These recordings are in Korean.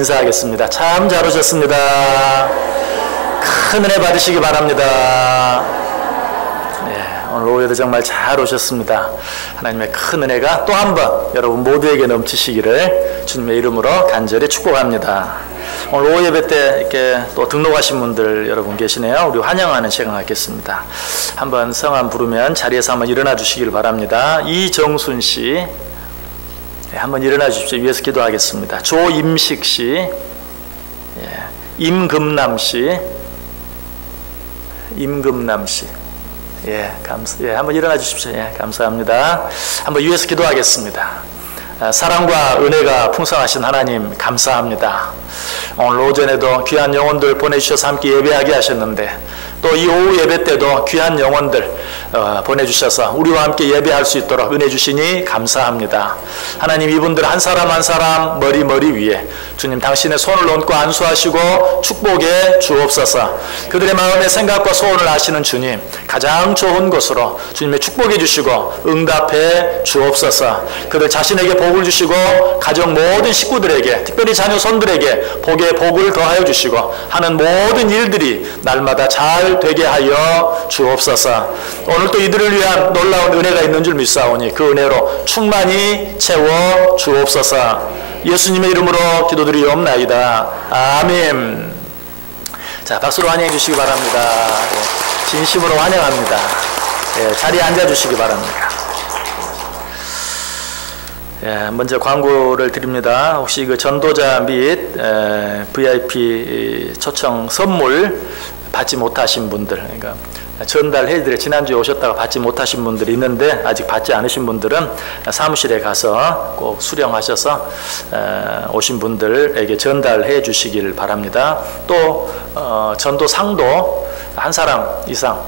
인사하겠습니다. 참 잘 오셨습니다. 큰 은혜 받으시기 바랍니다. 오늘 오후에도 정말 잘 오셨습니다. 하나님의 큰 은혜가 또 한 번 여러분 모두에게 넘치시기를 주님의 이름으로 간절히 축복합니다. 오늘 오후 예배 때 이렇게 또 등록하신 분들 여러분 계시네요. 우리 환영하는 시간 갖겠습니다. 한번 성함 부르면 자리에서 한번 일어나 주시길 바랍니다. 이정순 씨, 한번 일어나 주십시오. 위에서 기도하겠습니다. 조임식 씨, 임금남 씨, 임금남 씨. 한번 일어나 주십시오. 감사합니다. 한번 위에서 기도하겠습니다. 사랑과 은혜가 풍성하신 하나님 감사합니다. 오늘 오전에도 귀한 영혼들 보내주셔서 함께 예배하게 하셨는데 또 이 오후 예배 때도 귀한 영혼들 보내주셔서 우리와 함께 예배할 수 있도록 은혜 주시니 감사합니다. 하나님, 이분들 한 사람 한 사람 머리 위에 주님 당신의 손을 얹고 안수하시고 축복해 주옵소서. 그들의 마음의 생각과 소원을 아시는 주님, 가장 좋은 곳으로 주님의 축복해 주시고 응답해 주옵소서. 그들 자신에게 복을 주시고 가정 모든 식구들에게, 특별히 자녀 손들에게 복에 복을 더하여 주시고 하는 모든 일들이 날마다 잘 되게 하여 주옵소서. 오늘 또 이들을 위한 놀라운 은혜가 있는 줄 믿사오니 그 은혜로 충만히 채워 주옵소서. 예수님의 이름으로 기도드리옵나이다. 아멘. 자, 박수로 환영해 주시기 바랍니다. 진심으로 환영합니다. 자리에 앉아 주시기 바랍니다. 먼저 광고를 드립니다. 혹시 그 전도자 및 VIP 초청 선물 받지 못하신 분들, 그러니까 전달해드려 지난주에 오셨다가 받지 못하신 분들이 있는데 아직 받지 않으신 분들은 사무실에 가서 꼭 수령하셔서 오신 분들에게 전달해 주시길 바랍니다. 또 전도상도 한 사람 이상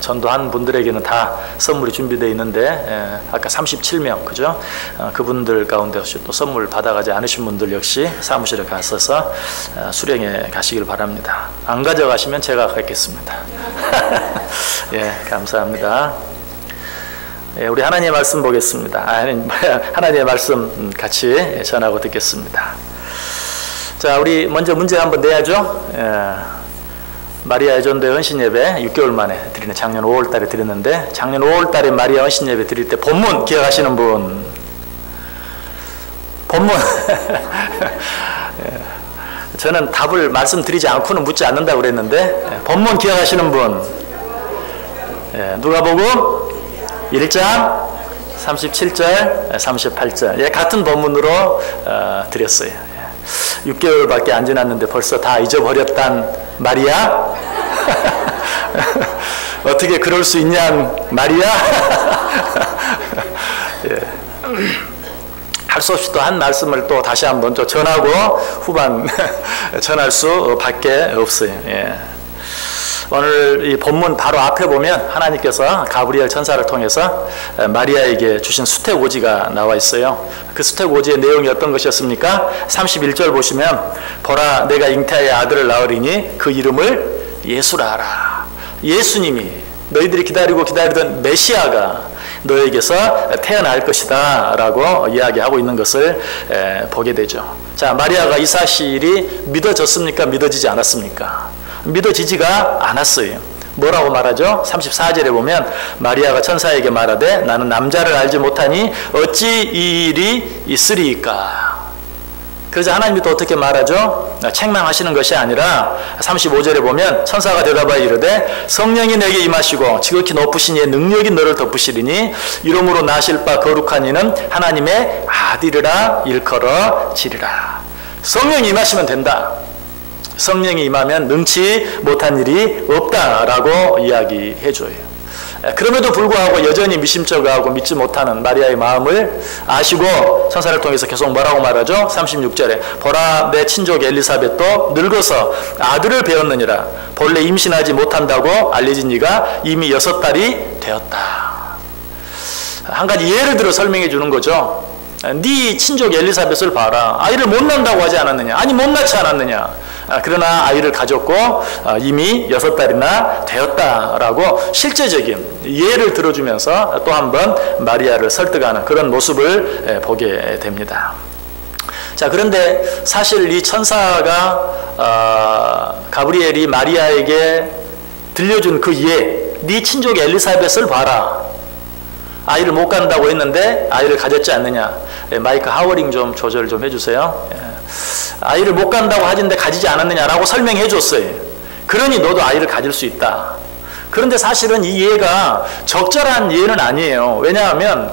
전도한 분들에게는 다 선물이 준비되어 있는데 아까 37명 그죠? 그분들 가운데 혹시 또 선물 받아가지 않으신 분들 역시 사무실에 가셔서 수령해 가시길 바랍니다. 안 가져가시면 제가 갖겠습니다. 감사합니다. 우리 하나님의 말씀 보겠습니다. 하나님의 말씀 같이 전하고 듣겠습니다. 자, 우리 먼저 문제 한번 내야죠. 마리아 전도회 헌신예배 6개월 만에 드리는, 작년 5월 달에 드렸는데 작년 5월 달에 마리아 헌신예배 드릴 때 본문 기억하시는 분? 본문 저는 답을 말씀드리지 않고는 묻지 않는다고 그랬는데 본문 기억하시는 분? 누가복음 1장 37절 38절 같은 본문으로 드렸어요. 6개월밖에 안 지났는데 벌써 다 잊어버렸단 말이야? 어떻게 그럴 수 있냐 말이야? 할 수 없이 또 한 말씀을 또 다시 한번 또 전하고 후반 전할 수 밖에 없어요. 오늘 이 본문 바로 앞에 보면 하나님께서 가브리엘 천사를 통해서 마리아에게 주신 수택오지가 나와 있어요. 그 수택오지의 내용이 어떤 것이었습니까? 31절 보시면 보라, 내가 잉태하여 아들을 낳으리니 그 이름을 예수라 하라. 예수님이, 너희들이 기다리던 메시아가 너에게서 태어날 것이다 라고 이야기하고 있는 것을 보게 되죠. 자, 마리아가 이 사실이 믿어졌습니까? 믿어지지 않았습니까? 믿어지지가 않았어요. 뭐라고 말하죠? 34절에 보면 마리아가 천사에게 말하되 나는 남자를 알지 못하니 어찌 이 일이 있으리까? 그래서 하나님이 또 어떻게 말하죠? 책망하시는 것이 아니라 35절에 보면 천사가 대답하여 이르되 성령이 내게 임하시고 지극히 높으신 이의 능력이 너를 덮으시리니 이름으로 나실 바 거룩한 이는 하나님의 아들이라 일컬어지리라. 성령이 임하시면 된다. 성령이 임하면 능치 못한 일이 없다라고 이야기해줘요. 그럼에도 불구하고 여전히 미심쩍어하고 믿지 못하는 마리아의 마음을 아시고 천사를 통해서 계속 뭐라고 말하죠? 36절에 보라, 내 친족 엘리사벳도 늙어서 아들을 배웠느니라. 본래 임신하지 못한다고 알려진 이가 이미 6달이 되었다. 한 가지 예를 들어 설명해 주는 거죠. 네 친족 엘리사벳을 봐라. 아이를 못 낳는다고 하지 않았느냐? 아니, 못 낳지 않았느냐? 그러나 아이를 가졌고 이미 6달이나 되었다라고 실제적인 예를 들어주면서 또 한 번 마리아를 설득하는 그런 모습을 보게 됩니다. 자, 그런데 사실 이 천사가 가브리엘이 마리아에게 들려준 그 예, 네 친족 엘리사벳을 봐라. 아이를 못 갖는다고 했는데 아이를 가졌지 않느냐. 마이크 하워링 좀 조절 좀 해주세요. 아이를 못 갖는다고 하는데 가지지 않았느냐라고 설명해 줬어요. 그러니 너도 아이를 가질 수 있다. 그런데 사실은 이 예가 적절한 예는 아니에요. 왜냐하면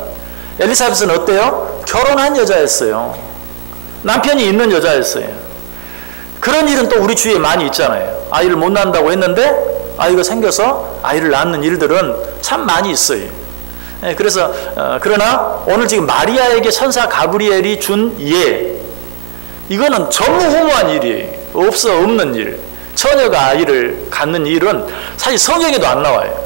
엘리사벳은 어때요? 결혼한 여자였어요. 남편이 있는 여자였어요. 그런 일은 또 우리 주위에 많이 있잖아요. 아이를 못 낳는다고 했는데 아이가 생겨서 아이를 낳는 일들은 참 많이 있어요. 그래서 그러나 오늘 지금 마리아에게 천사 가브리엘이 준 예, 이거는 전무후무한 일이에요. 없는 일. 처녀가 아이를 갖는 일은 사실 성경에도 안 나와요.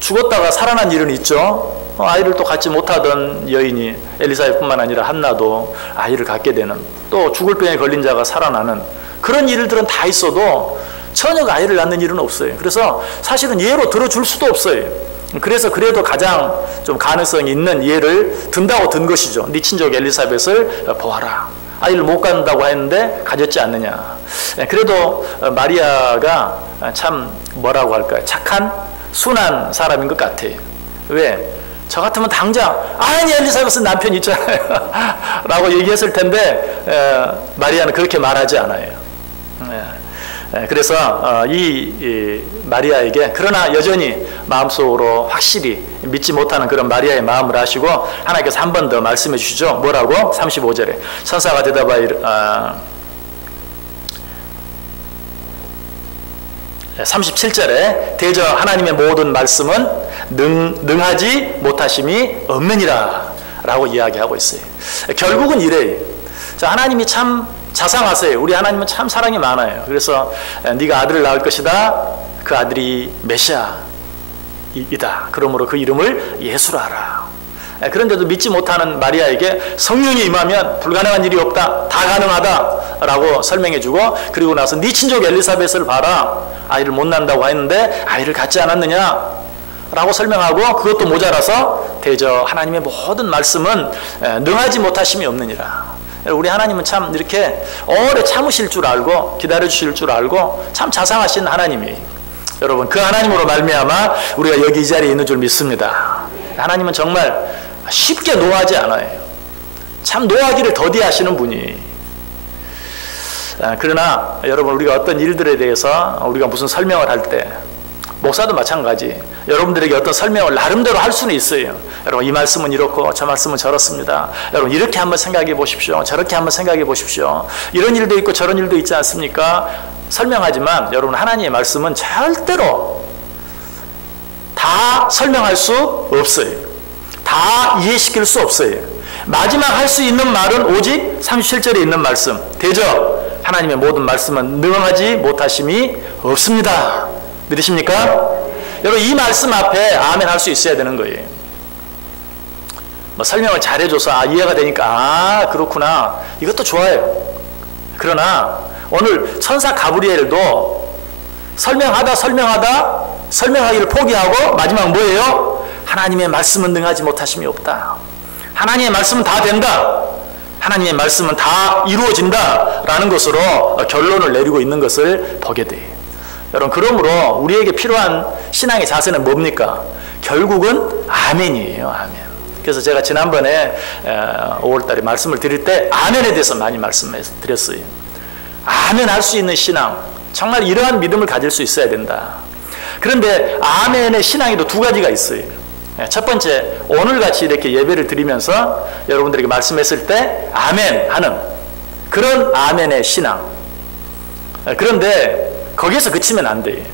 죽었다가 살아난 일은 있죠. 아이를 또 갖지 못하던 여인이 엘리사벳뿐만 아니라 한나도 아이를 갖게 되는, 또 죽을 병에 걸린 자가 살아나는 그런 일들은 다 있어도 처녀가 아이를 낳는 일은 없어요. 그래서 사실은 예로 들어줄 수도 없어요. 그래서 그래도 가장 좀 가능성이 있는 예를 든다고 든 것이죠. 네 친족 엘리사벳을 보아라. 아이를 못 갖는다고 했는데 가졌지 않느냐. 그래도 마리아가 참 뭐라고 할까요? 착한 순한 사람인 것 같아요. 왜? 저 같으면 당장 아니 엘리사벳은 남편 있잖아요 라고 얘기했을 텐데 마리아는 그렇게 말하지 않아요. 그래서 이 마리아에게, 그러나 여전히 마음속으로 확실히 믿지 못하는 그런 마리아의 마음을 아시고 하나님께서 한 번 더 말씀해 주시죠. 뭐라고? 35절에 천사가 대답하여 37절에 대저 하나님의 모든 말씀은 능하지 못하심이 없느니라 라고 이야기하고 있어요. 결국은 이래요. 자, 하나님이 참 자상하세요. 우리 하나님은 참 사랑이 많아요. 그래서 네가 아들을 낳을 것이다. 그 아들이 메시아이다. 그러므로 그 이름을 예수라 하라. 그런데도 믿지 못하는 마리아에게 성령이 임하면 불가능한 일이 없다. 다 가능하다라고 설명해주고, 그리고 나서 네 친족 엘리사벳을 봐라. 아이를 못 낳는다고 했는데 아이를 갖지 않았느냐 라고 설명하고, 그것도 모자라서 대저 하나님의 모든 말씀은 능하지 못하심이 없느니라. 우리 하나님은 참 이렇게 오래 참으실 줄 알고 기다려 주실 줄 알고 참 자상하신 하나님이, 여러분 그 하나님으로 말미암아 우리가 여기 이 자리에 있는 줄 믿습니다. 하나님은 정말 쉽게 노하지 않아요. 참 노하기를 더디하시는 분이. 그러나 여러분, 우리가 어떤 일들에 대해서 우리가 무슨 설명을 할 때, 목사도 마찬가지, 여러분들에게 어떤 설명을 나름대로 할 수는 있어요. 여러분 이 말씀은 이렇고 저 말씀은 저렇습니다. 여러분 이렇게 한번 생각해 보십시오. 저렇게 한번 생각해 보십시오. 이런 일도 있고 저런 일도 있지 않습니까? 설명하지만 여러분 하나님의 말씀은 절대로 다 설명할 수 없어요. 다 이해시킬 수 없어요. 마지막 할 수 있는 말은 오직 37절에 있는 말씀, 대저 하나님의 모든 말씀은 능하지 못하심이 없습니다. 믿으십니까? 여러분 이 말씀 앞에 아멘 할 수 있어야 되는 거예요. 뭐 설명을 잘해줘서 이해가 되니까 그렇구나, 이것도 좋아요. 그러나 오늘 천사 가브리엘도 설명하기를 포기하고 마지막 뭐예요? 하나님의 말씀은 능하지 못하심이 없다. 하나님의 말씀은 다 된다. 하나님의 말씀은 다 이루어진다 라는 것으로 결론을 내리고 있는 것을 보게 돼요. 여러분 그러므로 우리에게 필요한 신앙의 자세는 뭡니까? 결국은 아멘이에요. 아멘. 그래서 제가 지난번에 5월달에 말씀을 드릴 때 아멘에 대해서 많이 말씀드렸어요. 아멘 할 수 있는 신앙, 정말 이러한 믿음을 가질 수 있어야 된다. 그런데 아멘의 신앙에도 두 가지가 있어요. 첫 번째, 오늘같이 이렇게 예배를 드리면서 여러분들에게 말씀했을 때 아멘 하는 그런 아멘의 신앙. 그런데 거기에서 그치면 안 돼요.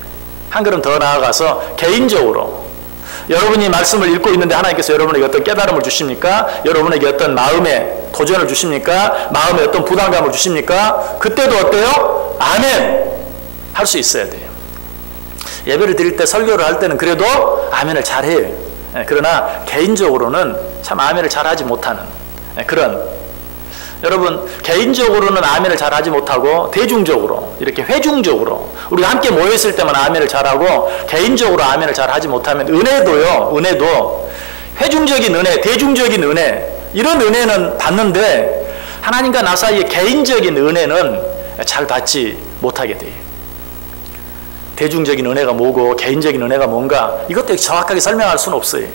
한 걸음 더 나아가서 개인적으로 여러분이 말씀을 읽고 있는데 하나님께서 여러분에게 어떤 깨달음을 주십니까? 여러분에게 어떤 마음의 도전을 주십니까? 마음에 어떤 부담감을 주십니까? 그때도 어때요? 아멘 할 수 있어야 돼요. 예배를 드릴 때, 설교를 할 때는 그래도 아멘을 잘해요. 그러나 개인적으로는 참 아멘을 잘하지 못하는 그런, 여러분 개인적으로는 아멘을 잘하지 못하고 대중적으로 이렇게 회중적으로 우리가 함께 모여있을 때만 아멘을 잘하고 개인적으로 아멘을 잘하지 못하면 은혜도 회중적인 은혜, 대중적인 은혜, 이런 은혜는 받는데 하나님과 나 사이의 개인적인 은혜는 잘 받지 못하게 돼요. 대중적인 은혜가 뭐고 개인적인 은혜가 뭔가 이것도 정확하게 설명할 수는 없어요.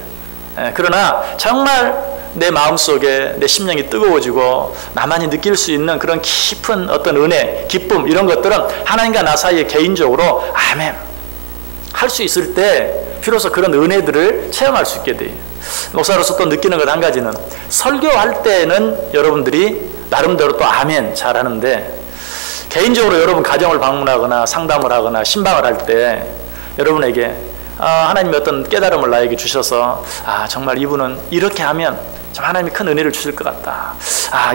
그러나 정말 내 마음속에 내 심령이 뜨거워지고 나만이 느낄 수 있는 그런 깊은 어떤 은혜, 기쁨 이런 것들은 하나님과 나 사이에 개인적으로 아멘 할 수 있을 때 비로소 그런 은혜들을 체험할 수 있게 돼요. 목사로서 또 느끼는 것 한 가지는 설교할 때는 여러분들이 나름대로 또 아멘 잘하는데 개인적으로 여러분 가정을 방문하거나 상담을 하거나 신방을 할 때 여러분에게 하나님이 어떤 깨달음을 나에게 주셔서 정말 이분은 이렇게 하면 참 하나님이 큰 은혜를 주실 것 같다.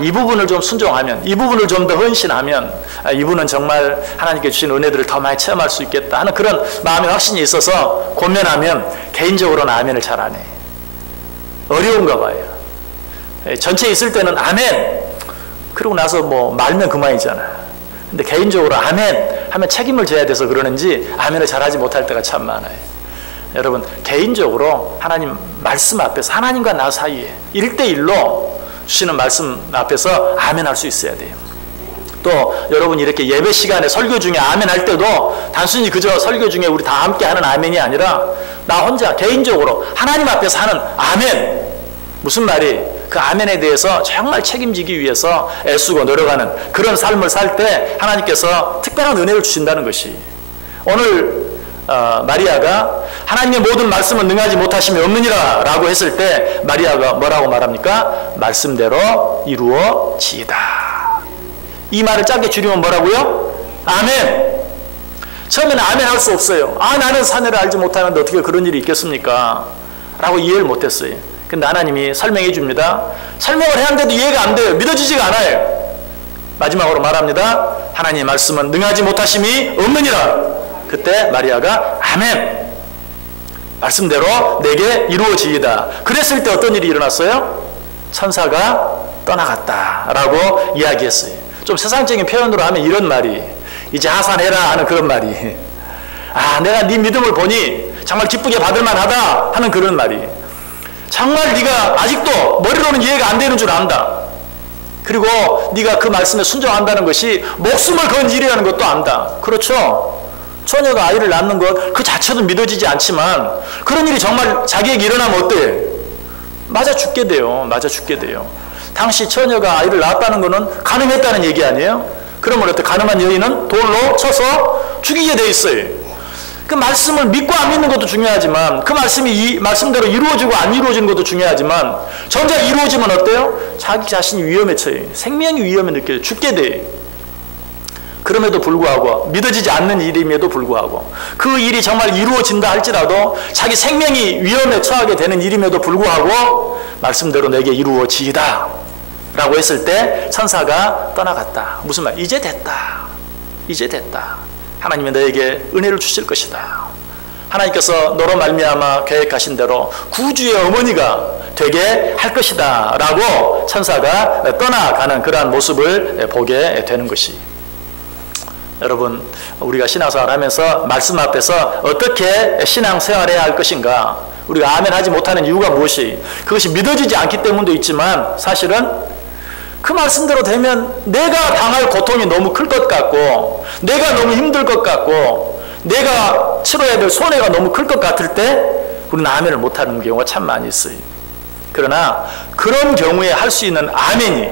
이 부분을 좀 순종하면, 이 부분을 좀 더 헌신하면 이분은 정말 하나님께 주신 은혜들을 더 많이 체험할 수 있겠다 하는 그런 마음의 확신이 있어서 고면하면 개인적으로는 아멘을 잘 안 해. 어려운가 봐요. 전체에 있을 때는 아멘 그러고 나서 뭐 말면 그만이잖아. 근데 개인적으로 아멘 하면 책임을 져야 돼서 그러는지 아멘을 잘하지 못할 때가 참 많아요. 여러분 개인적으로 하나님 말씀 앞에서 하나님과 나 사이에 1대1로 주시는 말씀 앞에서 아멘 할 수 있어야 돼요. 또 여러분 이렇게 예배 시간에 설교 중에 아멘 할 때도 단순히 그저 설교 중에 우리 다 함께 하는 아멘이 아니라 나 혼자 개인적으로 하나님 앞에서 하는 아멘. 무슨 말이 그 아멘에 대해서 정말 책임지기 위해서 애쓰고 노력하는 그런 삶을 살 때 하나님께서 특별한 은혜를 주신다는 것이 오늘 마리아가 하나님의 모든 말씀은 능하지 못하심이 없느니라 라고 했을 때 마리아가 뭐라고 말합니까? 말씀대로 이루어지이다. 이 말을 짧게 줄이면 뭐라고요? 아멘. 처음에는 아멘 할 수 없어요. 나는 사내를 알지 못하는데 어떻게 그런 일이 있겠습니까? 라고 이해를 못했어요. 근데 하나님이 설명해 줍니다. 설명을 했는데도 이해가 안 돼요. 믿어지지가 않아요. 마지막으로 말합니다. 하나님의 말씀은 능하지 못하심이 없느니라. 그때 마리아가 아멘 말씀대로 내게 이루어지이다. 그랬을 때 어떤 일이 일어났어요? 천사가 떠나갔다 라고 이야기했어요. 좀 세상적인 표현으로 하면 이런 말이 이제 하산해라 하는 그런 말이 내가 네 믿음을 보니 정말 기쁘게 받을 만하다 하는 그런 말이 정말 네가 아직도 머리로는 이해가 안 되는 줄 안다. 그리고 네가 그 말씀에 순종한다는 것이 목숨을 건 일이라는 것도 안다. 그렇죠? 처녀가 아이를 낳는 것 그 자체도 믿어지지 않지만 그런 일이 정말 자기에게 일어나면 어때? 맞아 죽게 돼요. 맞아 죽게 돼요. 당시 처녀가 아이를 낳았다는 것은 가늠했다는 얘기 아니에요? 그러면 어때? 가늠한 여인은 돌로 쳐서 죽이게 돼 있어요. 그 말씀을 믿고 안 믿는 것도 중요하지만 그 말씀이 이 말씀대로 이루어지고 안 이루어지는 것도 중요하지만 정작 이루어지면 어때요? 자기 자신이 위험에 처해요. 생명이 위험에 느껴요. 죽게 돼요. 그럼에도 불구하고 믿어지지 않는 일임에도 불구하고 그 일이 정말 이루어진다 할지라도 자기 생명이 위험에 처하게 되는 일임에도 불구하고 말씀대로 내게 이루어지이다 라고 했을 때 천사가 떠나갔다. 무슨 말? 이제 됐다. 이제 됐다. 하나님이 너에게 은혜를 주실 것이다. 하나님께서 너로 말미암아 계획하신 대로 구주의 어머니가 되게 할 것이다 라고 천사가 떠나가는 그러한 모습을 보게 되는 것이 여러분 우리가 신앙생활을 하면서 말씀 앞에서 어떻게 신앙생활해야 할 것인가 우리가 아멘 하지 못하는 이유가 무엇이 그것이 믿어지지 않기 때문도 있지만 사실은 그 말씀대로 되면 내가 당할 고통이 너무 클 것 같고 내가 너무 힘들 것 같고 내가 치러야 될 손해가 너무 클 것 같을 때 우리는 아멘을 못하는 경우가 참 많이 있어요. 그러나 그런 경우에 할 수 있는 아멘이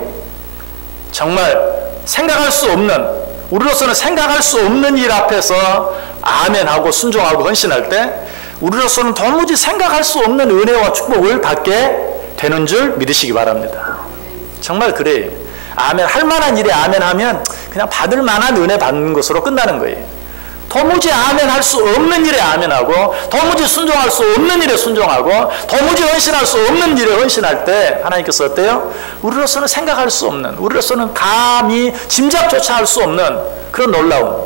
정말 생각할 수 없는 우리로서는 생각할 수 없는 일 앞에서 아멘하고 순종하고 헌신할 때 우리로서는 도무지 생각할 수 없는 은혜와 축복을 받게 되는 줄 믿으시기 바랍니다. 정말 그래요. 아멘 할 만한 일에 아멘하면 그냥 받을 만한 은혜 받는 것으로 끝나는 거예요. 도무지 아멘 할 수 없는 일에 아멘하고 도무지 순종할 수 없는 일에 순종하고 도무지 헌신할 수 없는 일에 헌신할 때 하나님께서 어때요? 우리로서는 생각할 수 없는 우리로서는 감히 짐작조차 할 수 없는 그런 놀라움.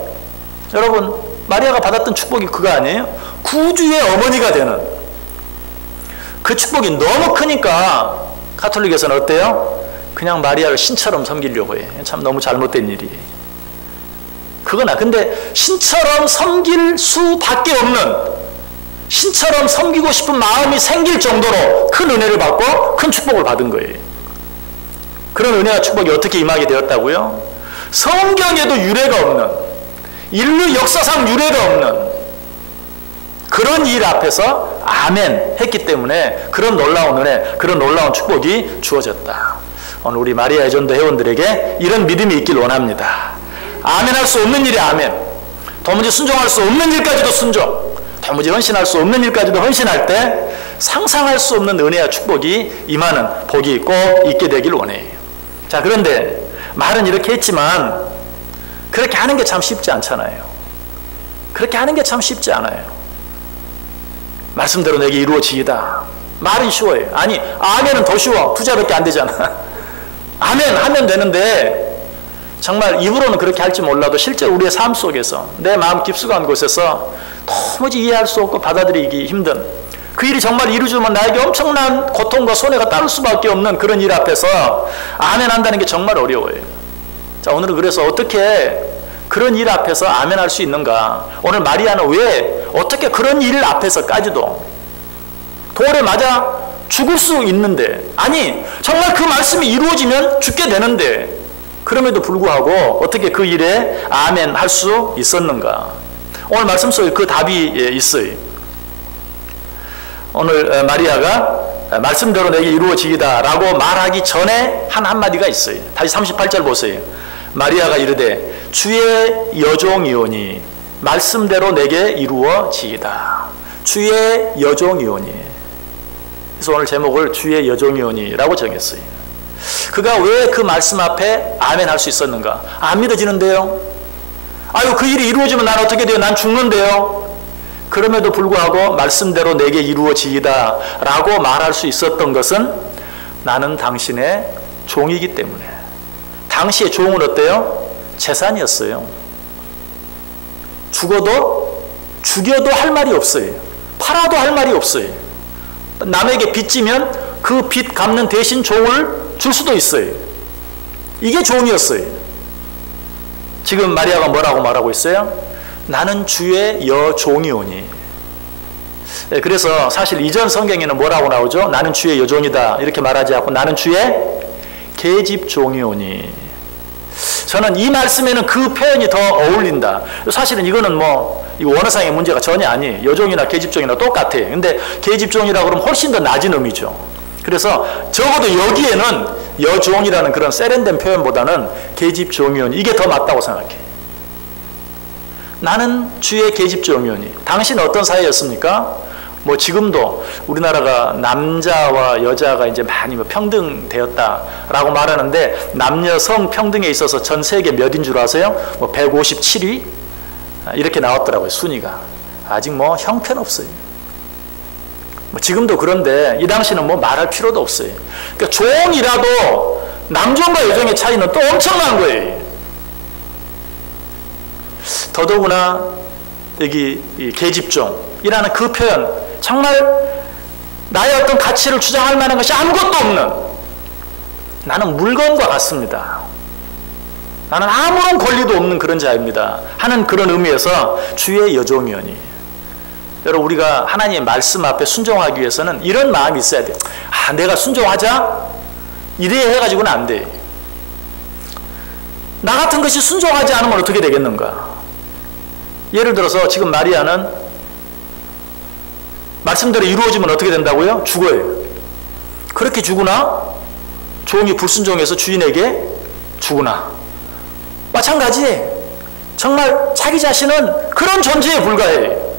여러분 마리아가 받았던 축복이 그거 아니에요? 구주의 어머니가 되는 그 축복이 너무 크니까 가톨릭에서는 어때요? 그냥 마리아를 신처럼 섬기려고 해. 참 너무 잘못된 일이에요. 그거나 근데 신처럼 섬길 수밖에 없는 신처럼 섬기고 싶은 마음이 생길 정도로 큰 은혜를 받고 큰 축복을 받은 거예요. 그런 은혜와 축복이 어떻게 임하게 되었다고요? 성경에도 유례가 없는, 인류 역사상 유례가 없는 그런 일 앞에서 아멘 했기 때문에 그런 놀라운 은혜, 그런 놀라운 축복이 주어졌다. 오늘 우리 마리아 애전도 회원들에게 이런 믿음이 있길 원합니다. 아멘 할 수 없는 일에 아멘, 도무지 순종할 수 없는 일까지도 순종, 도무지 헌신할 수 없는 일까지도 헌신할 때 상상할 수 없는 은혜와 축복이 임하는 복이 꼭 있게 되길 원해요. 자, 그런데 말은 이렇게 했지만 그렇게 하는 게 참 쉽지 않잖아요. 그렇게 하는 게 참 쉽지 않아요. 말씀대로 내게 이루어지이다. 말은 쉬워요. 아니, 아멘은 더 쉬워. 투자밖에 안 되잖아. 아멘 하면 되는데 정말 입으로는 그렇게 할지 몰라도 실제 우리의 삶 속에서 내 마음 깊숙한 곳에서 도무지 이해할 수 없고 받아들이기 힘든 그 일이 정말 이루어지면 나에게 엄청난 고통과 손해가 따를 수밖에 없는 그런 일 앞에서 아멘 한다는 게 정말 어려워요. 자, 오늘은 그래서 어떻게 그런 일 앞에서 아멘 할 수 있는가? 오늘 마리아는 왜 어떻게 그런 일 앞에서까지도 돌에 맞아 죽을 수 있는데, 아니 정말 그 말씀이 이루어지면 죽게 되는데 그럼에도 불구하고 어떻게 그 일에 아멘 할 수 있었는가? 오늘 말씀 속에 그 답이 있어요. 오늘 마리아가 말씀대로 내게 이루어지이다 라고 말하기 전에 한 한마디가 있어요. 다시 38절 보세요. 마리아가 이르되 주의 여종이오니 말씀대로 내게 이루어지이다. 주의 여종이오니. 그래서 오늘 제목을 주의 여종이오니 라고 정했어요. 그가 왜 그 말씀 앞에 아멘 할 수 있었는가? 안 믿어지는데요. 아유, 그 일이 이루어지면 난 어떻게 돼요? 난 죽는데요. 그럼에도 불구하고 말씀대로 내게 이루어지이다 라고 말할 수 있었던 것은 나는 당신의 종이기 때문에. 당시의 종은 어때요? 재산이었어요. 죽여도 할 말이 없어요. 팔아도 할 말이 없어요. 남에게 빚지면 그 빚 갚는 대신 종을 줄 수도 있어요. 이게 종이었어요. 지금 마리아가 뭐라고 말하고 있어요? 나는 주의 여종이오니. 그래서 사실 이전 성경에는 뭐라고 나오죠? 나는 주의 여종이다 이렇게 말하지 않고 나는 주의 계집종이오니. 저는 이 말씀에는 그 표현이 더 어울린다. 사실은 이거는 이거 원어상의 문제가 전혀 아니에요. 여종이나 계집종이나 똑같아요. 근데 계집종이라고 그러면 훨씬 더 낮은 의미죠. 그래서 적어도 여기에는 여종이라는 그런 세련된 표현보다는 계집종이오니 이게 더 맞다고 생각해요. 나는 주의 계집종이오니. 당신은 어떤 사이였습니까? 지금도 우리나라가 남자와 여자가 이제 많이 평등되었다라고 말하는데 남녀 성 평등에 있어서 전 세계 몇인 줄 아세요? 157위? 이렇게 나왔더라고요, 순위가. 아직 형편없어요. 지금도 그런데 이 당시는 말할 필요도 없어요. 그러니까 종이라도 남종과 여종의 차이는 또 엄청난 거예요. 더더구나 여기 이 계집종이라는 그 표현, 정말 나의 어떤 가치를 주장할 만한 것이 아무것도 없는, 나는 물건과 같습니다. 나는 아무런 권리도 없는 그런 자입니다 하는 그런 의미에서 주의 여종이오니. 여러분, 우리가 하나님의 말씀 앞에 순종하기 위해서는 이런 마음이 있어야 돼요. 내가 순종하자 이래야 해가지고는 안 돼. 나 같은 것이 순종하지 않으면 어떻게 되겠는가? 예를 들어서 지금 마리아는 말씀대로 이루어지면 어떻게 된다고요? 죽어요. 그렇게 죽으나? 종이 불순종해서 주인에게 죽으나? 마찬가지. 정말 자기 자신은 그런 존재에 불과해요.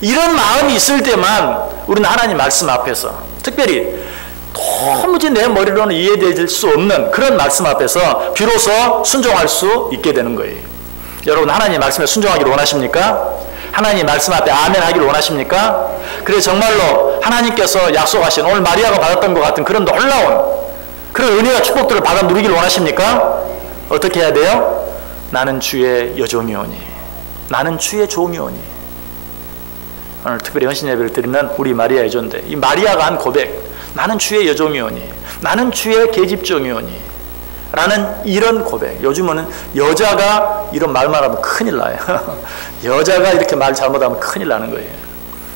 이런 마음이 있을 때만 우리는 하나님 말씀 앞에서, 특별히 도무지 내 머리로는 이해될 수 없는 그런 말씀 앞에서 비로소 순종할 수 있게 되는 거예요. 여러분, 하나님 말씀에 순종하기를 원하십니까? 하나님 말씀 앞에 아멘 하기를 원하십니까? 그래, 정말로 하나님께서 약속하신 오늘 마리아가 받았던 것 같은 그런 놀라운 그런 은혜와 축복들을 받아 누리기를 원하십니까? 어떻게 해야 돼요? 나는 주의 여종이오니. 나는 주의 종이오니. 오늘 특별히 헌신 예배를 드리는 우리 마리아 애전대, 이 마리아가 한 고백, 나는 주의 여종이오니, 나는 주의 계집종이오니 라는 이런 고백. 요즘은 여자가 이런 말만 하면 큰일 나요. 여자가 이렇게 말 잘못하면 큰일 나는 거예요.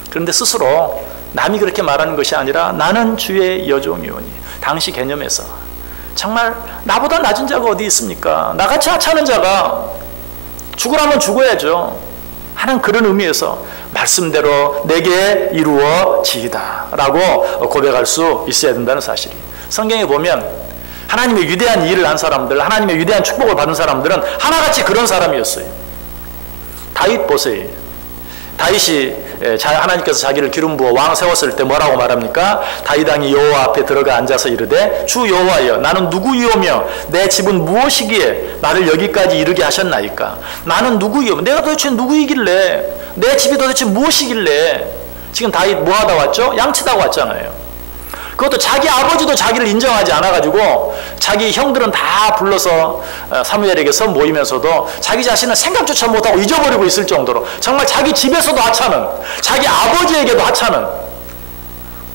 그런데 스스로 남이 그렇게 말하는 것이 아니라 나는 주의 여종이오니. 당시 개념에서 정말 나보다 낮은 자가 어디 있습니까? 나같이 하찮은 자가 죽으라면 죽어야죠 하는 그런 의미에서 말씀대로 내게 이루어지이다 라고 고백할 수 있어야 된다는 사실이. 성경에 보면 하나님의 위대한 일을 한 사람들, 하나님의 위대한 축복을 받은 사람들은 하나같이 그런 사람이었어요. 다윗 보세요. 다윗이 하나님께서 자기를 기름 부어 왕 세웠을 때 뭐라고 말합니까? 다윗 왕이 여호와 앞에 들어가 앉아서 이르되 주 여호와여 나는 누구이오며 내 집은 무엇이기에 나를 여기까지 이르게 하셨나이까? 나는 누구이오며 내가 도대체 누구이길래 내 집이 도대체 무엇이길래. 지금 다윗 뭐하다 왔죠? 양치다가 왔잖아요. 그것도 자기 아버지도 자기를 인정하지 않아가지고 자기 형들은 다 불러서 사무엘에게서 모이면서도 자기 자신은 생각조차 못하고 잊어버리고 있을 정도로 정말 자기 집에서도 하찮은, 자기 아버지에게도 하찮은,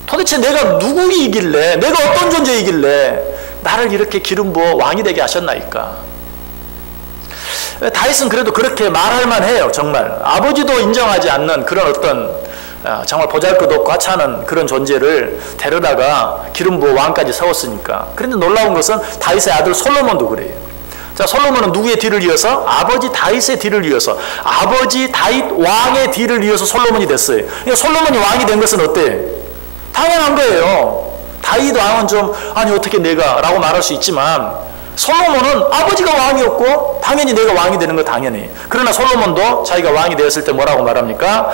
도대체 내가 누구이길래, 내가 어떤 존재이길래 나를 이렇게 기름 부어 왕이 되게 하셨나이까. 다윗은 그래도 그렇게 말할 만해요. 정말 아버지도 인정하지 않는 그런 어떤 정말 보잘것없고 하찮은 그런 존재를 데려다가 기름 부어 왕까지 세웠으니까. 그런데 놀라운 것은 다윗의 아들 솔로몬도 그래요. 자, 솔로몬은 누구의 뒤를 이어서? 아버지 다윗의 뒤를 이어서, 아버지 다윗 왕의 뒤를 이어서 솔로몬이 됐어요. 그러니까 솔로몬이 왕이 된 것은 어때? 당연한 거예요. 다윗 왕은 좀 아니 어떻게 내가 라고 말할 수 있지만 솔로몬은 아버지가 왕이었고 당연히 내가 왕이 되는 거 당연히. 그러나 솔로몬도 자기가 왕이 되었을 때 뭐라고 말합니까?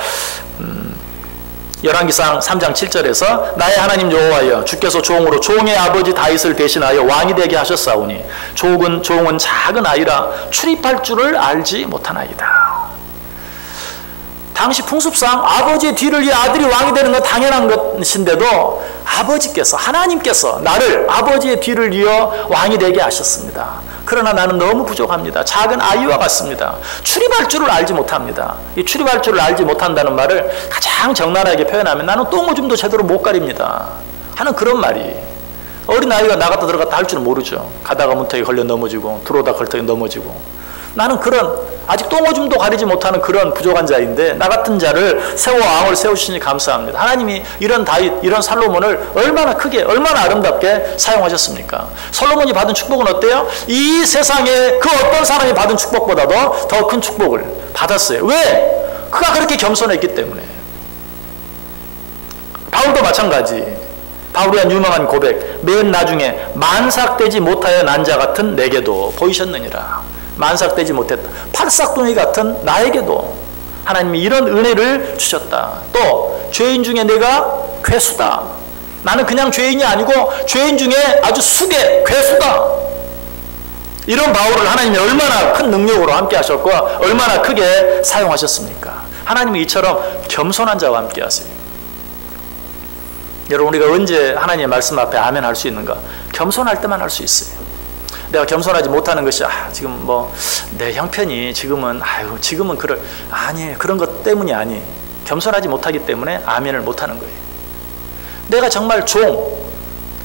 열왕기상 3장 7절에서 나의 하나님 여호와여 주께서 종으로 종의 아버지 다윗을 대신하여 왕이 되게 하셨사오니 종은 작은 아이라 출입할 줄을 알지 못하나이다. 당시 풍습상 아버지의 뒤를 이어 아들이 왕이 되는 건 당연한 것인데도 아버지께서, 하나님께서 나를 아버지의 뒤를 이어 왕이 되게 하셨습니다. 그러나 나는 너무 부족합니다. 작은 아이와 같습니다. 출입할 줄을 알지 못합니다. 이 출입할 줄을 알지 못한다는 말을 가장 적나라하게 표현하면 나는 똥오줌도 제대로 못 가립니다 하는 그런 말이. 어린아이가 나갔다 들어갔다 할 줄은 모르죠. 가다가 문턱에 걸려 넘어지고 들어오다 걸턱에 넘어지고. 나는 그런 아직 똥오줌도 가리지 못하는 그런 부족한 자인데 나 같은 자를 세워 왕을 세우시니 감사합니다. 하나님이 이런 다윗, 이런 살로몬을 얼마나 크게, 얼마나 아름답게 사용하셨습니까? 솔로몬이 받은 축복은 어때요? 이 세상에 그 어떤 사람이 받은 축복보다도 더 큰 축복을 받았어요. 왜? 그가 그렇게 겸손했기 때문에. 바울도 마찬가지. 바울이 한 유명한 고백, 맨 나중에 만삭되지 못하여 난 자 같은 내게도 보이셨느니라. 만삭되지 못했다. 팔싹둥이 같은 나에게도 하나님이 이런 은혜를 주셨다. 또 죄인 중에 내가 괴수다. 나는 그냥 죄인이 아니고 죄인 중에 아주 수괴, 괴수다. 이런 바울을 하나님이 얼마나 큰 능력으로 함께 하셨고 얼마나 크게 사용하셨습니까? 하나님이 이처럼 겸손한 자와 함께 하세요. 여러분, 우리가 언제 하나님의 말씀 앞에 아멘 할 수 있는가? 겸손할 때만 할 수 있어요. 내가 겸손하지 못하는 것이 지금 뭐 내 형편이 지금은 그런 것 때문이 아니. 겸손하지 못하기 때문에 아멘을 못하는 거예요. 내가 정말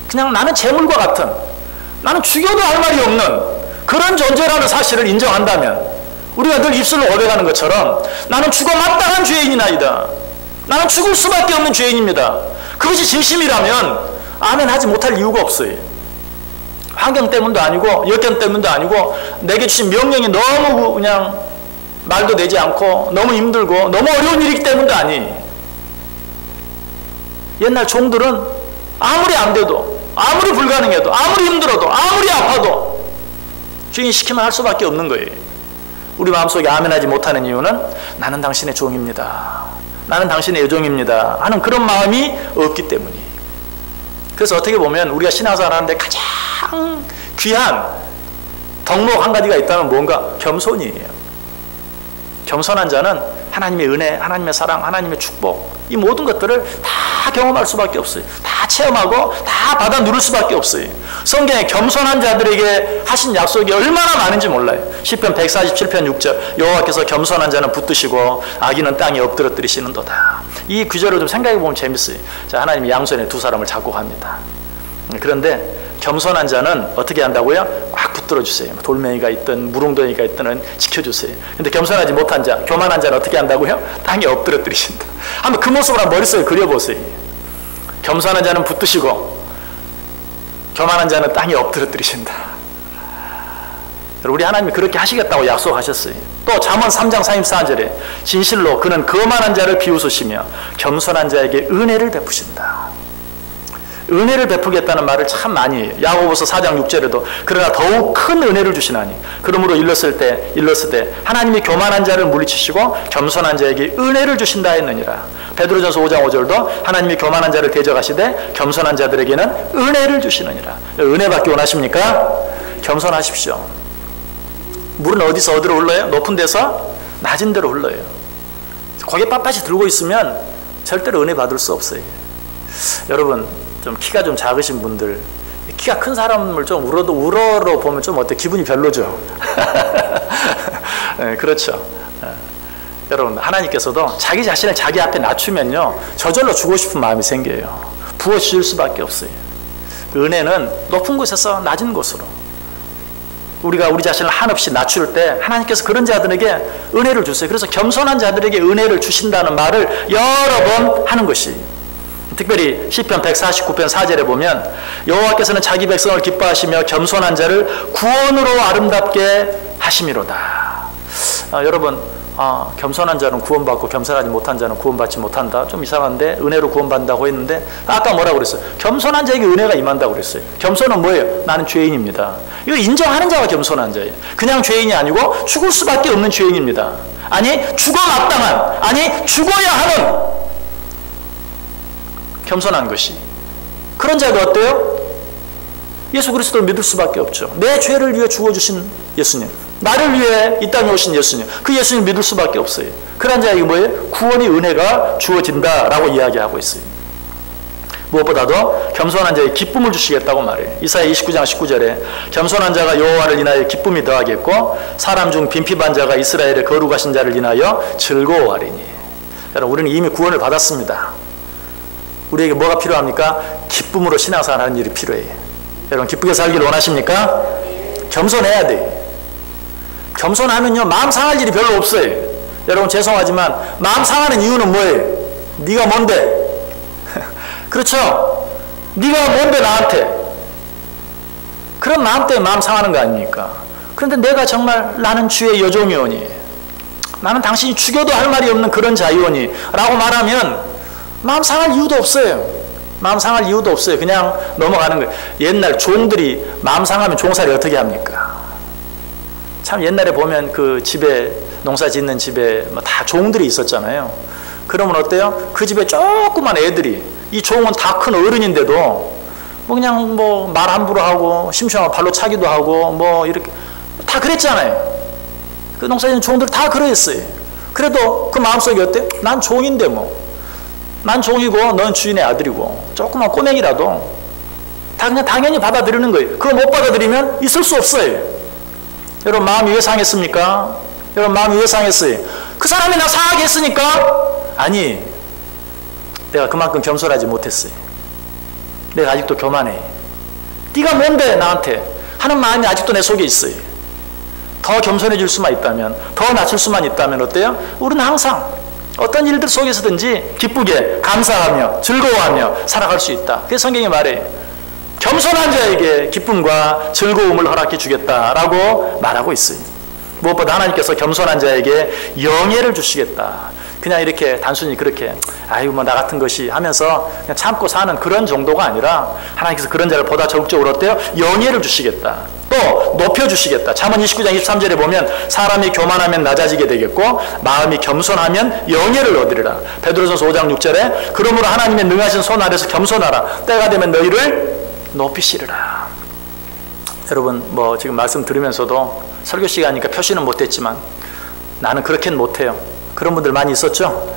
그냥 나는 재물과 같은, 나는 죽여도 할 말이 없는 그런 존재라는 사실을 인정한다면 우리가 늘 입술로 고백하는 것처럼 나는 죽어 마땅한 죄인이나이다. 나는 죽을 수밖에 없는 죄인입니다. 그것이 진심이라면 아멘 하지 못할 이유가 없어요. 환경 때문도 아니고 여건 때문도 아니고 내게 주신 명령이 너무 그냥 말도 되지 않고 너무 힘들고 너무 어려운 일이기 때문도 아니. 옛날 종들은 아무리 안 돼도, 아무리 불가능해도, 아무리 힘들어도, 아무리 아파도 주인이 시키면 할 수밖에 없는 거예요. 우리 마음속에 아멘하지 못하는 이유는 나는 당신의 종입니다, 나는 당신의 여종입니다 하는 그런 마음이 없기 때문이에요. 그래서 어떻게 보면 우리가 신앙생활 하는데 가장 귀한 덕목 한 가지가 있다면 뭔가? 겸손이에요. 겸손한 자는 하나님의 은혜, 하나님의 사랑, 하나님의 축복, 이 모든 것들을 다 경험할 수밖에 없어요. 다 체험하고 다 받아 누릴 수밖에 없어요. 성경에 겸손한 자들에게 하신 약속이 얼마나 많은지 몰라요. 시편 147편 6절 여호와께서 겸손한 자는 붙드시고 악인은 땅에 엎드러뜨리시는도다. 이 구절을 좀 생각해 보면 재밌어요. 자, 하나님이 양손에 두 사람을 잡고 갑니다. 그런데 겸손한 자는 어떻게 한다고요? 꽉 붙들어 주세요. 돌멩이가 있든 무릉덩이가 있든 지켜주세요. 근데 겸손하지 못한 자, 교만한 자는 어떻게 한다고요? 땅에 엎드러뜨리신다. 한번 그 모습을 한번 머릿속에 그려보세요. 겸손한 자는 붙드시고 교만한 자는 땅에 엎드러뜨리신다. 우리 하나님이 그렇게 하시겠다고 약속하셨어요. 또 잠언 3장 34절에 진실로 그는 거만한 자를 비웃으시며 겸손한 자에게 은혜를 베푸신다. 은혜를 베푸겠다는 말을 참 많이 해요. 야고보서 4장 6절에도 그러나 더욱 큰 은혜를 주시나니 그러므로 일렀을 때 하나님이 교만한 자를 물리치시고 겸손한 자에게 은혜를 주신다 했느니라. 베드로전서 5장 5절도 하나님이 교만한 자를 대적하시되 겸손한 자들에게는 은혜를 주시느니라. 은혜 받기 원하십니까? 겸손하십시오. 물은 어디서 어디로 흘러요? 높은 데서 낮은 데로 흘러요. 고개 빳빳이 들고 있으면 절대로 은혜 받을 수 없어요. 여러분, 좀 키가 좀 작으신 분들, 키가 큰 사람을 좀 우러러 보면 좀 어때? 기분이 별로죠. 네, 그렇죠. 여러분, 하나님께서도 자기 자신을 자기 앞에 낮추면요 저절로 주고 싶은 마음이 생겨요. 부어주실 수밖에 없어요. 은혜는 높은 곳에서 낮은 곳으로, 우리가 우리 자신을 한없이 낮출 때 하나님께서 그런 자들에게 은혜를 주세요. 그래서 겸손한 자들에게 은혜를 주신다는 말을 여러 번 하는 것이, 특별히 시편 149편 4절에 보면 여호와께서는 자기 백성을 기뻐하시며 겸손한 자를 구원으로 아름답게 하심이로다. 여러분, 겸손한 자는 구원받고 겸손하지 못한 자는 구원받지 못한다. 좀 이상한데, 은혜로 구원받는다고 했는데 아까 뭐라고 그랬어요? 겸손한 자에게 은혜가 임한다고 그랬어요. 겸손은 뭐예요? 나는 죄인입니다. 이거 인정하는 자가 겸손한 자예요. 그냥 죄인이 아니고 죽을 수밖에 없는 죄인입니다. 아니 죽어 마땅한, 아니 죽어야 하는 겸손한 것이, 그런 자가 어때요? 예수 그리스도를 믿을 수밖에 없죠. 내 죄를 위해 죽어주신 예수님, 나를 위해 이 땅에 오신 예수님, 그 예수님 믿을 수밖에 없어요. 그런 자에게 뭐예요? 구원의 은혜가 주어진다라고 이야기하고 있어요. 무엇보다도 겸손한 자에게 기쁨을 주시겠다고 말해요. 이사야 29장 19절에 겸손한 자가 여호와를 인하여 기쁨이 더하겠고 사람 중 빈핍한 자가 이스라엘의 거룩하신 자를 인하여 즐거워하리니. 여러분, 우리는 이미 구원을 받았습니다. 우리에게 뭐가 필요합니까? 기쁨으로 신앙생활하는 일이 필요해요. 여러분, 기쁘게 살기를 원하십니까? 겸손해야 돼요. 겸손하면요 마음 상할 일이 별로 없어요. 여러분, 죄송하지만 마음 상하는 이유는 뭐예요? 네가 뭔데? 그렇죠? 네가 뭔데 나한테? 그런 마음 때문에 마음 상하는 거 아닙니까? 그런데 내가 정말 나는 주의 여종이오니, 나는 당신이 죽여도 할 말이 없는 그런 자이오니 라고 말하면 마음 상할 이유도 없어요. 마음 상할 이유도 없어요. 그냥 넘어가는 거예요. 옛날 종들이 마음 상하면 종살이 어떻게 합니까? 참 옛날에 보면 그 집에, 농사 짓는 집에 다 종들이 있었잖아요. 그러면 어때요? 그 집에 조그만 애들이, 이 종은 다 큰 어른인데도 뭐 그냥 뭐 말 함부로 하고 심심하면 발로 차기도 하고 뭐 이렇게 다 그랬잖아요. 그 농사 짓는 종들 다 그랬어요. 그래도 그 마음속에 어때? 난 종인데 뭐, 난 종이고 넌 주인의 아들이고, 조그만 꼬맹이라도 다 그냥 당연히 받아들이는 거예요. 그거 못 받아들이면 있을 수 없어요. 여러분, 마음이 왜 상했습니까? 여러분, 마음이 왜 상했어요? 그 사람이 나 상하게 했으니까? 아니, 내가 그만큼 겸손하지 못했어요. 내가 아직도 교만해. 네가 뭔데 나한테 하는 마음이 아직도 내 속에 있어요. 더 겸손해질 수만 있다면, 더 낮출 수만 있다면 어때요? 우리는 항상 어떤 일들 속에서든지 기쁘게 감사하며 즐거워하며 살아갈 수 있다. 그래서 성경이 말해요. 겸손한 자에게 기쁨과 즐거움을 허락해 주겠다라고 말하고 있어요. 무엇보다 하나님께서 겸손한 자에게 영예를 주시겠다. 그냥 이렇게 단순히 그렇게 아이고 뭐 나 같은 것이 하면서 그냥 참고 사는 그런 정도가 아니라 하나님께서 그런 자를 보다 적극적으로 어때요? 영예를 주시겠다. 또 높여주시겠다. 잠언 29장 23절에 보면 사람이 교만하면 낮아지게 되겠고 마음이 겸손하면 영예를 얻으리라. 베드로전서 5장 6절에 그러므로 하나님의 능하신 손 아래서 겸손하라. 때가 되면 너희를 높이시리라. 여러분, 뭐 지금 말씀 들으면서도 설교 시간이니까 표시는 못했지만 나는 그렇게는 못해요. 그런 분들 많이 있었죠?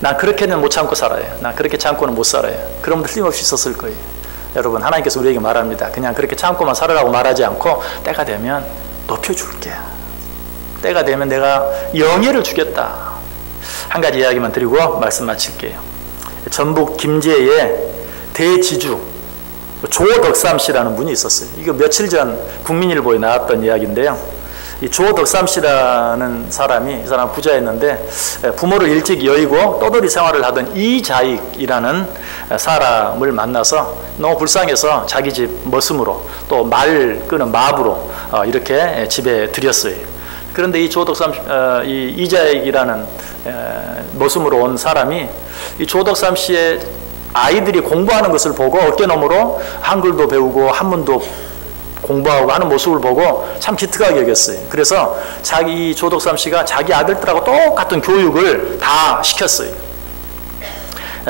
난 그렇게는 못 참고 살아요. 난 그렇게 참고는 못 살아요. 그런 분들 틀림없이 있었을 거예요. 여러분, 하나님께서 우리에게 말합니다. 그냥 그렇게 참고만 살아라고 말하지 않고 때가 되면 높여줄게. 때가 되면 내가 영예를 주겠다. 한 가지 이야기만 드리고 말씀 마칠게요. 전북 김제에 대지주 조덕삼 씨라는 분이 있었어요. 이거 며칠 전 국민일보에 나왔던 이야기인데요. 이 조덕삼 씨라는 사람이, 이 사람 부자였는데 부모를 일찍 여의고 떠돌이 생활을 하던 이자익이라는 사람을 만나서 너무 불쌍해서 자기 집 머슴으로 또 말 끄는 마부로 이렇게 집에 들였어요. 그런데 이 조덕삼, 이 이자익이라는 머슴으로 온 사람이 이 조덕삼 씨의 아이들이 공부하는 것을 보고 어깨너머로 한글도 배우고 한문도 공부하고 하는 모습을 보고 참 기특하게 여겼어요. 그래서 자기 조덕삼 씨가 자기 아들들하고 똑같은 교육을 다 시켰어요.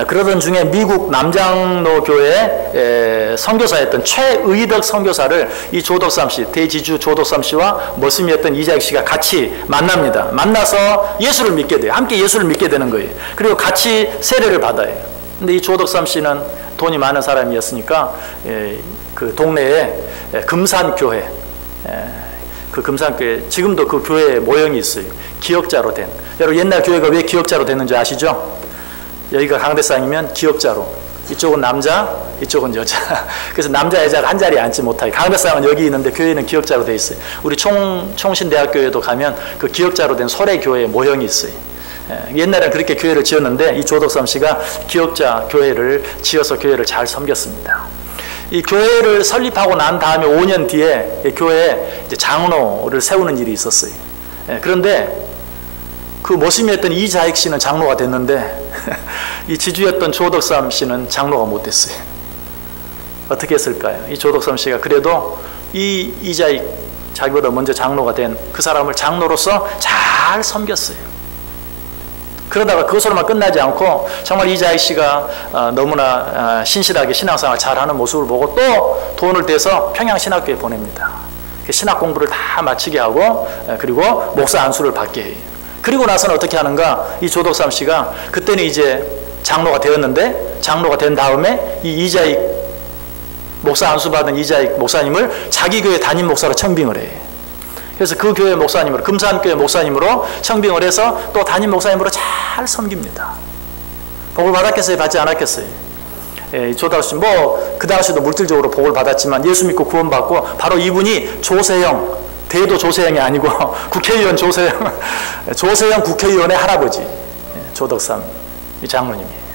그러던 중에 미국 남장로 교회 선교사였던 최의덕 선교사를 이 조덕삼 씨, 대지주 조덕삼 씨와 머슴이었던 이자익 씨가 같이 만납니다. 만나서 예수를 믿게 돼요. 함께 예수를 믿게 되는 거예요. 그리고 같이 세례를 받아요. 근데 이 조덕삼 씨는 돈이 많은 사람이었으니까 그 동네에 금산교회, 그 금산교회, 지금도 그 교회 모형이 있어요. 기역자로 된. 여러분 옛날 교회가 왜 기역자로 됐는지 아시죠? 여기가 강대상이면 기역자로, 이쪽은 남자, 이쪽은 여자. 그래서 남자 여자가 한 자리에 앉지 못하게. 강대상은 여기 있는데 교회는 기역자로 돼 있어요. 우리 총신대학교에도 가면 그 기역자로 된 소래교회 모형이 있어요. 옛날에는 그렇게 교회를 지었는데 이 조덕삼 씨가 기역자 교회를 지어서 교회를 잘 섬겼습니다. 이 교회를 설립하고 난 다음에 5년 뒤에 교회에 이제 장로를 세우는 일이 있었어요. 그런데 그 모심이었던 이자익 씨는 장로가 됐는데 이 지주였던 조덕삼 씨는 장로가 못 됐어요. 어떻게 했을까요? 이 조덕삼 씨가 그래도 이 이자익, 자기보다 먼저 장로가 된 그 사람을 장로로서 잘 섬겼어요. 그러다가 그것으로만 끝나지 않고 정말 이자익 씨가 너무나 신실하게 신앙생활 잘하는 모습을 보고 또 돈을 대서 평양신학교에 보냅니다. 신학 공부를 다 마치게 하고 그리고 목사 안수를 받게 해요. 그리고 나서는 어떻게 하는가? 이 조덕삼 씨가 그때는 이제 장로가 되었는데 장로가 된 다음에 이 이자익 목사 안수 받은 이자익 목사님을 자기 교회 담임 목사로 청빙을 해요. 그래서 그 교회 목사님으로, 금산교회 목사님으로 청빙을 해서 또 담임 목사님으로 잘 섬깁니다. 복을 받았겠어요? 받지 않았겠어요? 조덕씨, 그 당시도 물질적으로 복을 받았지만 예수 믿고 구원받고 바로 이분이 조세영, 대도 조세영이 아니고 국회의원 조세영, 조세영 국회의원의 할아버지, 조덕삼 이 장로님이에요.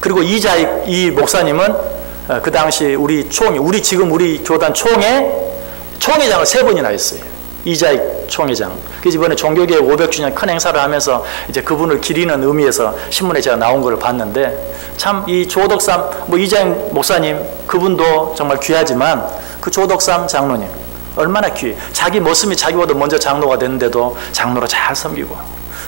그리고 이자익 이 목사님은 그 당시 우리 지금 우리 교단 총회장을 3번이나 했어요. 이자익 총회장. 그래서 이번에 종교개혁 500주년 큰 행사를 하면서 이제 그분을 기리는 의미에서 신문에 제가 나온 걸 봤는데 참 이 조덕삼, 이자익 목사님 그분도 정말 귀하지만 그 조덕삼 장로님 얼마나 귀해. 자기 모습이 자기보다 먼저 장로가 됐는데도 장로로 잘 섬기고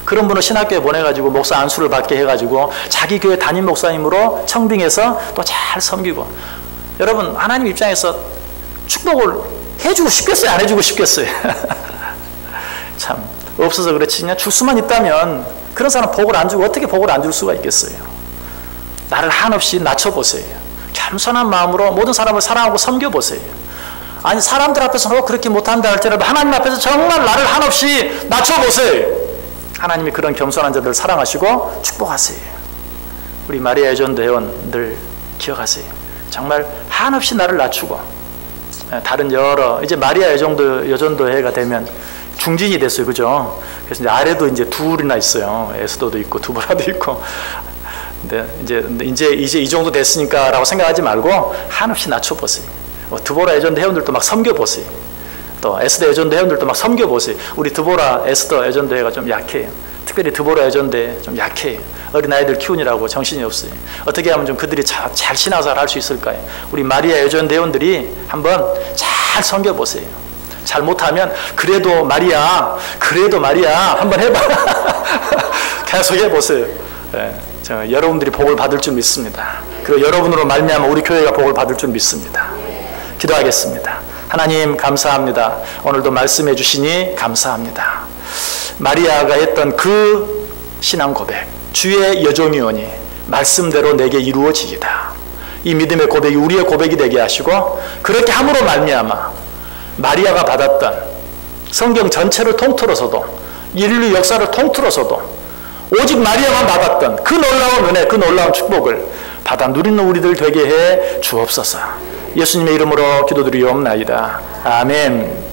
그런 분을 신학교에 보내가지고 목사 안수를 받게 해가지고 자기 교회 담임 목사님으로 청빙해서 또 잘 섬기고 여러분 하나님 입장에서 축복을 해주고 싶겠어요? 안 해주고 싶겠어요? 참 없어서 그렇지 그냥 줄 수만 있다면 그런 사람 복을 안 주고 어떻게 복을 안 줄 수가 있겠어요? 나를 한없이 낮춰보세요. 겸손한 마음으로 모든 사람을 사랑하고 섬겨보세요. 아니 사람들 앞에서는 그렇게 못한다 할지라도 하나님 앞에서 정말 나를 한없이 낮춰보세요. 하나님이 그런 겸손한 자들을 사랑하시고 축복하세요. 우리 마리아 여전도 회원들 기억하세요. 정말 한없이 나를 낮추고 다른 여러 이제 마리아 여전도회가 되면 중진이 됐어요, 그죠? 그래서 이제 아래도 이제 둘이나 있어요. 에스더도 있고 두보라도 있고. 근데 이제 이 정도 됐으니까라고 생각하지 말고 한없이 낮춰보세요. 드보라 여전도 회원들도 막 섬겨보세요. 또 에스더 여전도 회원들도 막 섬겨보세요. 우리 드보라 에스더 여전도회가 좀 약해요. 특별히 드보라 여전도회 좀 약해요. 어린아이들 키우느라고 정신이 없어요. 어떻게 하면 좀 그들이 잘 신앙생활 할 수 있을까요? 우리 마리아 여전대원들이 한번 잘 섬겨보세요. 잘못하면 그래도 마리아 한번 해봐. 계속 해보세요. 여러분들이 복을 받을 줄 믿습니다. 그리고 여러분으로 말미암아 우리 교회가 복을 받을 줄 믿습니다. 기도하겠습니다. 하나님 감사합니다. 오늘도 말씀해 주시니 감사합니다. 마리아가 했던 그 신앙 고백, 주의 여종이오니 말씀대로 내게 이루어지이다. 이 믿음의 고백이 우리의 고백이 되게 하시고 그렇게 함으로 말미암아 마리아가 받았던 성경 전체를 통틀어서도 인류 역사를 통틀어서도 오직 마리아만 받았던 그 놀라운 은혜, 그 놀라운 축복을 받아 누리는 우리들 되게 해 주옵소서. 예수님의 이름으로 기도드리옵나이다. 아멘.